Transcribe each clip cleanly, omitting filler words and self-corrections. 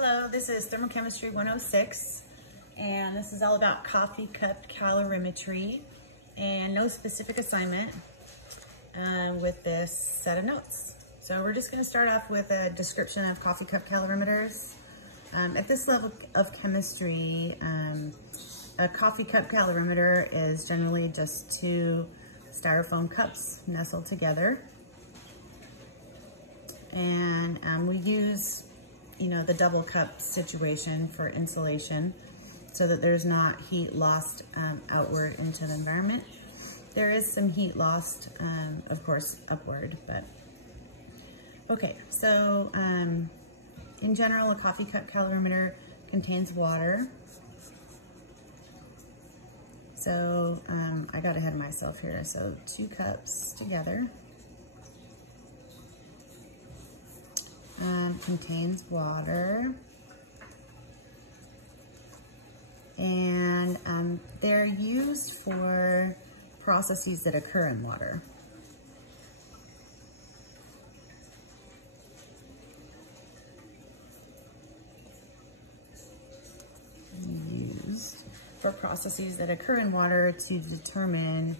Hello, this is Thermochemistry 106, and this is all about coffee cup calorimetry and no specific assignment with this set of notes. So we're just going to start off with a description of coffee cup calorimeters. At this level of chemistry, a coffee cup calorimeter is generally just two styrofoam cups nestled together. And we use the double cup situation for insulation so that there's not heat lost outward into the environment. There is some heat lost, of course, upward, but okay. So in general, a coffee cup calorimeter contains water. So I got ahead of myself here. So 2 cups together. Contains water, and they're used for processes that occur in water. Used for processes that occur in water to determine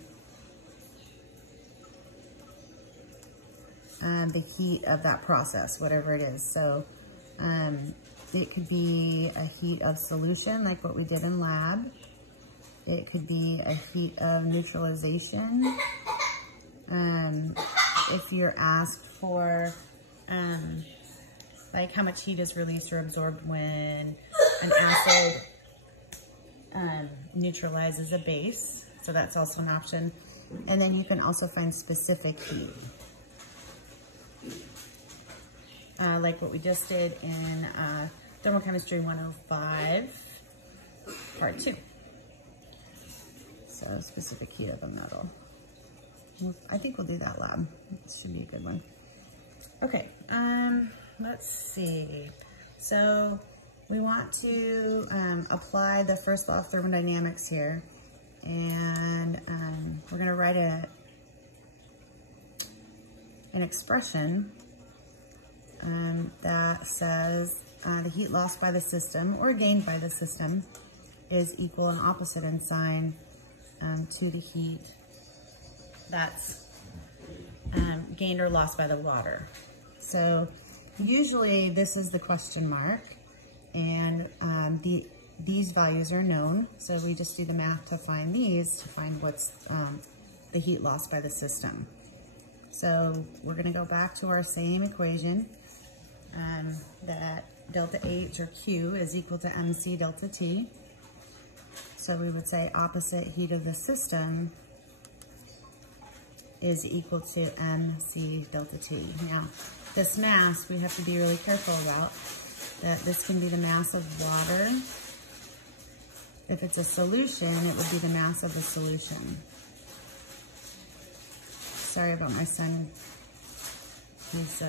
the heat of that process, whatever it is. So it could be a heat of solution, like what we did in lab. It could be a heat of neutralization. If you're asked for like how much heat is released or absorbed when an acid neutralizes a base, so that's also an option. And then you can also find specific heat. Like what we just did in Thermochemistry 105, part 2. So specific heat of a metal. I think we'll do that lab. It should be a good one. Okay, let's see. So we want to apply the first law of thermodynamics here. And we're gonna write an expression that says the heat lost by the system or gained by the system is equal and opposite in sign to the heat that's gained or lost by the water. So usually this is the question mark, and these values are known. So we just do the math to find these, to find what's the heat lost by the system. So we're going to go back to our same equation, that delta H or Q is equal to MC delta T. So we would say opposite heat of the system is equal to MC delta T. Now, this mass we have to be really careful about, that this can be the mass of water. If it's a solution, it would be the mass of the solution. Sorry about my son. He's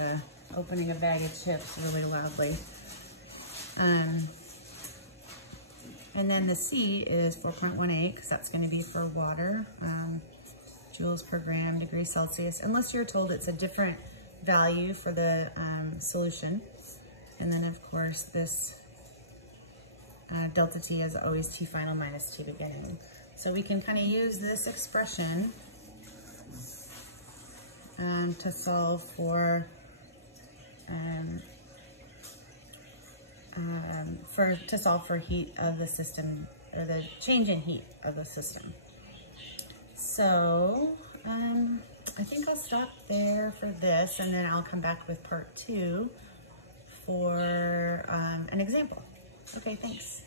opening a bag of chips really loudly. And then the C is 4.18, because that's going to be for water, joules per gram, degrees Celsius, unless you're told it's a different value for the solution. And then, of course, this delta T is always T final minus T beginning. So we can kind of use this expression to solve for heat of the system, or the change in heat of the system. So I think I'll stop there for this, and then I'll come back with part 2 for an example. Okay, thanks.